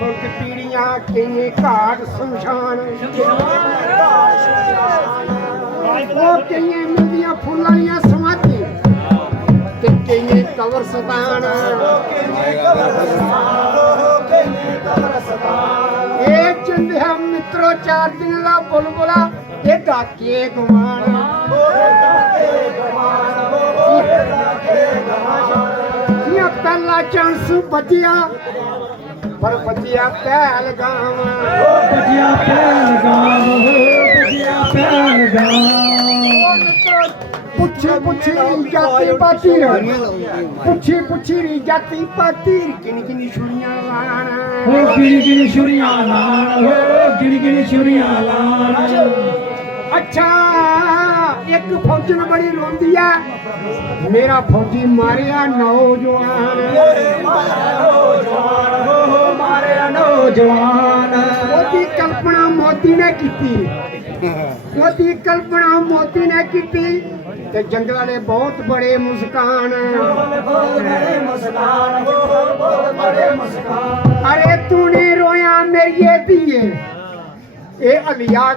ਸੁਲਕ ਪੀੜੀਆਂ ਕਿੰਨੇ ਘਾਟ ਸ਼ਮਸ਼ਾਨ ਉਹ ਕਿੰਨੇ ਮਿਲਦੀਆਂ ਫੁੱਲਾਂ ਦੀਆਂ ਸਮਾਧੀ ਤੇ ਕਿੰਨੇ ਕਬਰਸਤਾਨ ਇਹ ਚੰਦਿਆ ਮਿੱਤਰੋ ਚਾਰ ਦਿਨ ਦਾ ਬੁਲਬੁਲਾ ਇਹ ਡਾਕੇ ਗਵਾਨ ਇਹ ਪਹਿਲਾ ਚਾਂਸ ਬਚਿਆ ਪਰ ਬਚਿਆ ਪਹਿਲਗਾਮ ਬਚਿਆ ਪਹਿਲਗਾਮ ਪੁੱਛੀ ਜਾਤੀ ਪਾਤੀ ਪੁੱਛੀ ਜਾਤੀ ਪਾਤੀ ਕਿੰਨੀ ਛੁਰੀਆਂ ਲਾਣ ਹੋ ਗਿਣੀ ਛੁਰੀਆਂ ਲਾਣ ਹੋ ਗਿਣੀ ਛੁਰੀਆਂ ਲਾਣ ਅੱਛਾ ਇੱਕ ਫੌਜਣ ਬੜੀ ਰੋਂਦੀ ਆ ਮੇਰਾ ਫੌਜੀ ਮਾਰਿਆ ਨੌਜਵਾਨ ਮਾਰਿਆ ਨੌਜਵਾਨ ਉਹਦੀ ਕਲਪਨਾ ਮੋਦੀ ਨੇ ਕੀਤੀ ਉਹਦੀ ਕਲਪਨਾ ਮੋਦੀ ਨੇ ਕੀਤੀ ਤੇ ਜੰਗਲਾਂ ਦੇ ਬਹੁਤ ਬੜੇ ਮੁਸਕਾਨ ਅਰੇ ਤੂੰ ਨਹੀਂ ਰੋਇਆ ਮੇਰੀਏ ਧੀਏ ਇਹ ਅਲੀਆ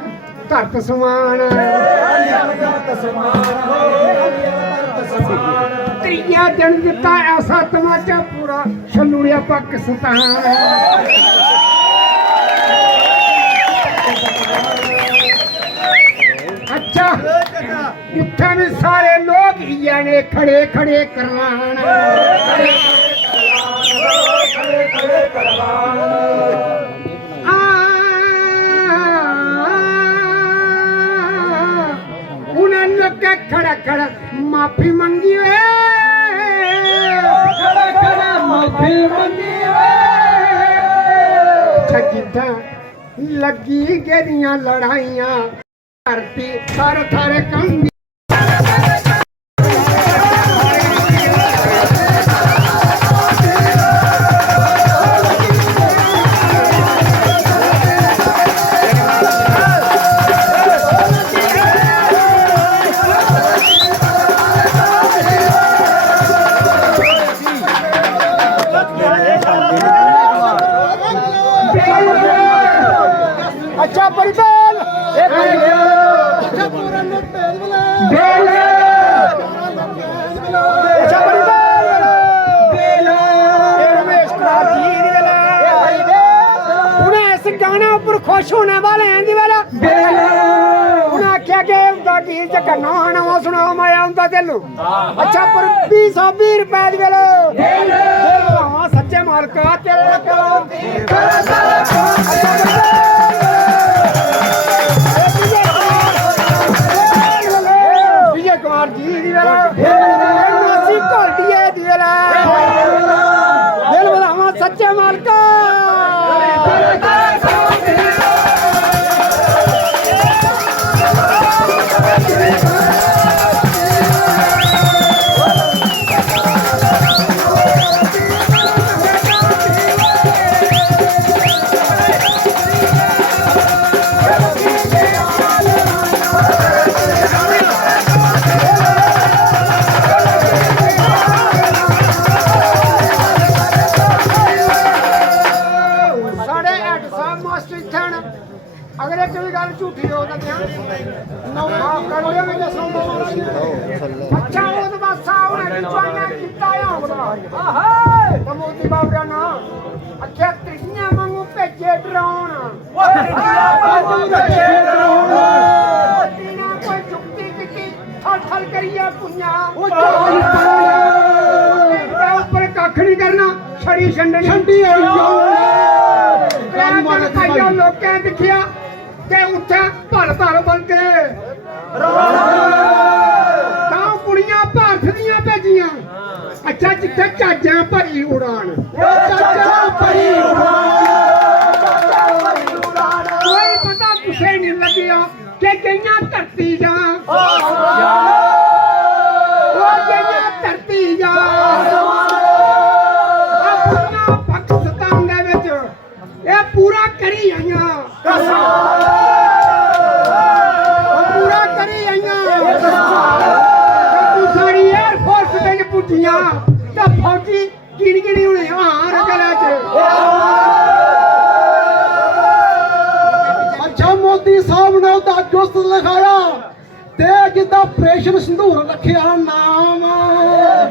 ਧਰਤ ਸਮਾਨ ਤੀਆ ਦਿਨ ਦਿੱਤਾ ਐਸਾ ਤਮਾਚਾ ਪੂਰਾ ਛਲੂੜਿਆ ਪਾਕਿਸਤਾਨ ਅੱਛਾ ਇੱਥੇ ਵੀ ਸਾਰੇ ਲੋਕ ਹੀ ਨੇ ਖੜੇ ਕਰਵਾਣ ਉਹਨਾਂ ਲੋਕਾਂ ਖੜਾ ਮਾਫੀ ਮੰਗੀ ਵੇ ਖੜਾ ਮਾਫੀ ਮੰਗੀ ਜਿੱਦਾਂ ਲੱਗੀ ਗੇਰੀਆਂ ਲੜਾਈਆਂ ਧਰਤੀ ਥਰ ਕੰਬੀ अच्छा परिबल अच्छा पूरा लोग भेज बेल अच्छा परिबल बेल रमेश कुमार जी दी वेला उन्हें इस गाने ऊपर खुश होने वाले हैं दी वेला बेल उन्हें आख्या कि उनका गीत करना नवा सुनाओ मैं उनका दिलू अच्छा पर 20 रुपए दी वेला बेल हां सच्चे मालका तेरे कुमार जी दी वेला नासी घोलटिए दी वेला दिल बधावा सच्चे मालका अगर एक भी गल झूठी हो तो माफ कर दियो मैं दसो अच्छा वो तो बस साहब ने जुआना किता है हाय तो मोदी बाबा ना अच्छा त्रियां वांगू भेजे डराउन त्रियां वांगू भेजे डराउन तीना कोई जुक्ति की थल करिए पुन्या ऊपर कख नहीं करना छड़ी छंडी आई लोकें दिखिया के उठा भर बंदे कुड़ियां भारत दियां भेजियां अच्छा जिथे चाजा भरी उड़ान कोई पता कुसे नहीं लगिया कि गईयां धरती जा धरती जा पाकिस्तान दे विच ये पूरा करी आईयां पूरा करी आईयां सारी एयरफोर्स विच पुजियां ते फौजी गिणी हुणे हार गले च ਫੌਜੀ ਸਾਹਿਬ ਨੇ ਉਹਦਾ ਜੁਸਤ ਲਿਖਾਇਆ ਤੇ ਜਿੱਦਾਂ ਪ੍ਰੇਸ਼ਨ ਸੰਧੂਰ ਰੱਖਿਆ ਨਾਮ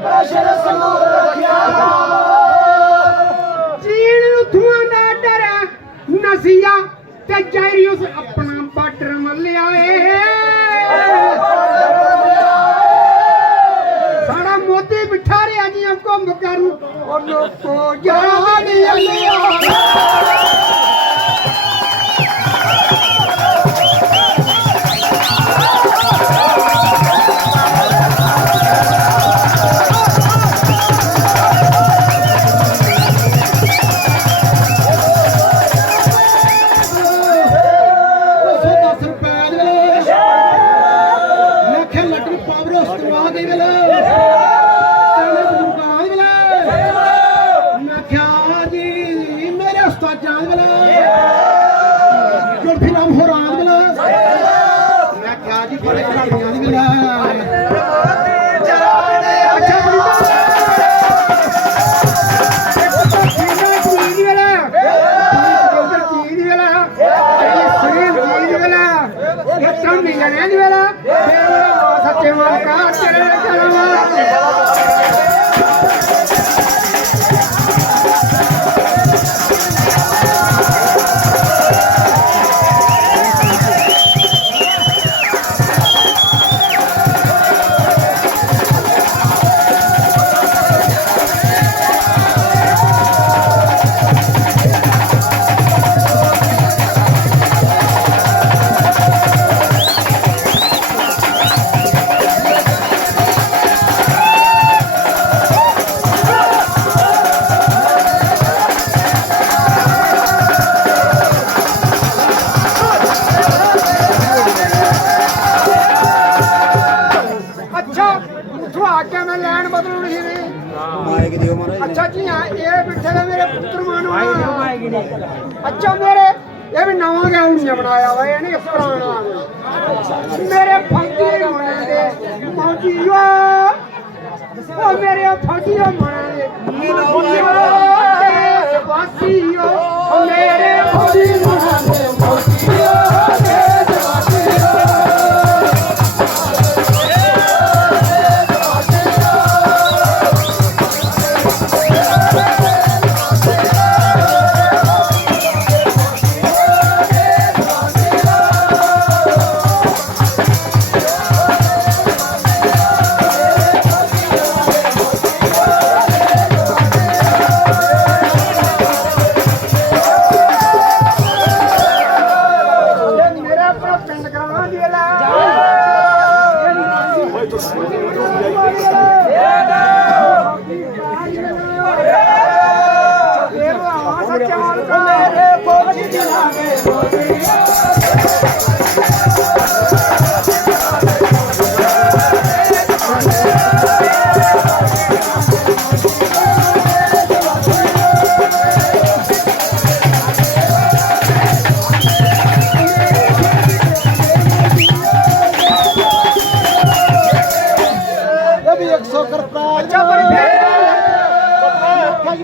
ਪ੍ਰੇਸ਼ਨ ਸੰਧੂਰ ਰੱਖਿਆ ਚੀਨ ਨੂੰ ਧੂਆਂ ਦਾ ਡਰ ਨਸੀਆ ਤੇ ਜੈਰੀਅਸ ਆਪਣਾ ਬਾਰਡਰ ਮੱਲਿਆ ਏ ਸਾਡਾ ਮੋਦੀ ਬਿਠਾ ਰਿਹਾ ਜੀ ਘੁੰਮ ਕਰਨ ਉਹਨੂੰ ਕੋ ਜਾਣਾ ਨਹੀਂ ਲਿਆ सच्चे मां का तेरे चलवा अच्छा जी हाँ ये बिठे ने मेरे पुत्र मानो अच्छा मेरे ये भी नवा गाउन बनाया हुआ है नहीं पुराना मेरे फौजी मनाए फौजियो ओ मेरे फौजियो मनाए वासियो मेरे फौजी मनाए फौजियो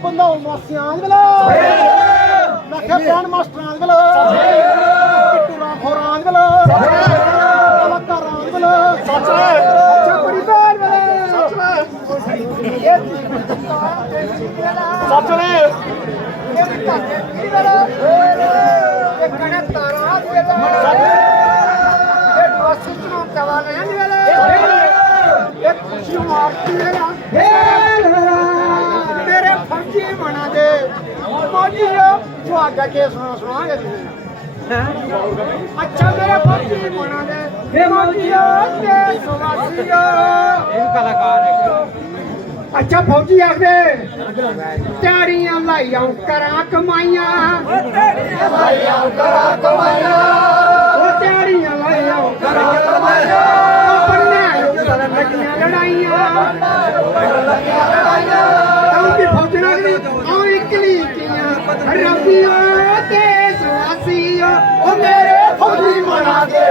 बंदा मेरे फौजी बना दे सुहागा के सुना अच्छा मेरे फौजी बना दे अच्छा फौजी आखदे त्यारियां लाई आऊं करा कमाइयां त्यारियां लाई आऊं करा कमाइयां लड़ाइयां फौजना इकली रबिया मेरे फौजी बना दे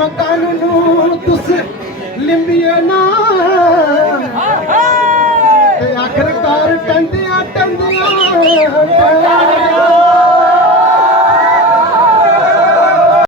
ਮਕਾਨ ਨੂੰ ਤੁਸੀਂ ਲਿੰਬੀਏ ਨਾ ਤੇ ਆਖਰਕਾਰ ਟੰਦਿਆਂ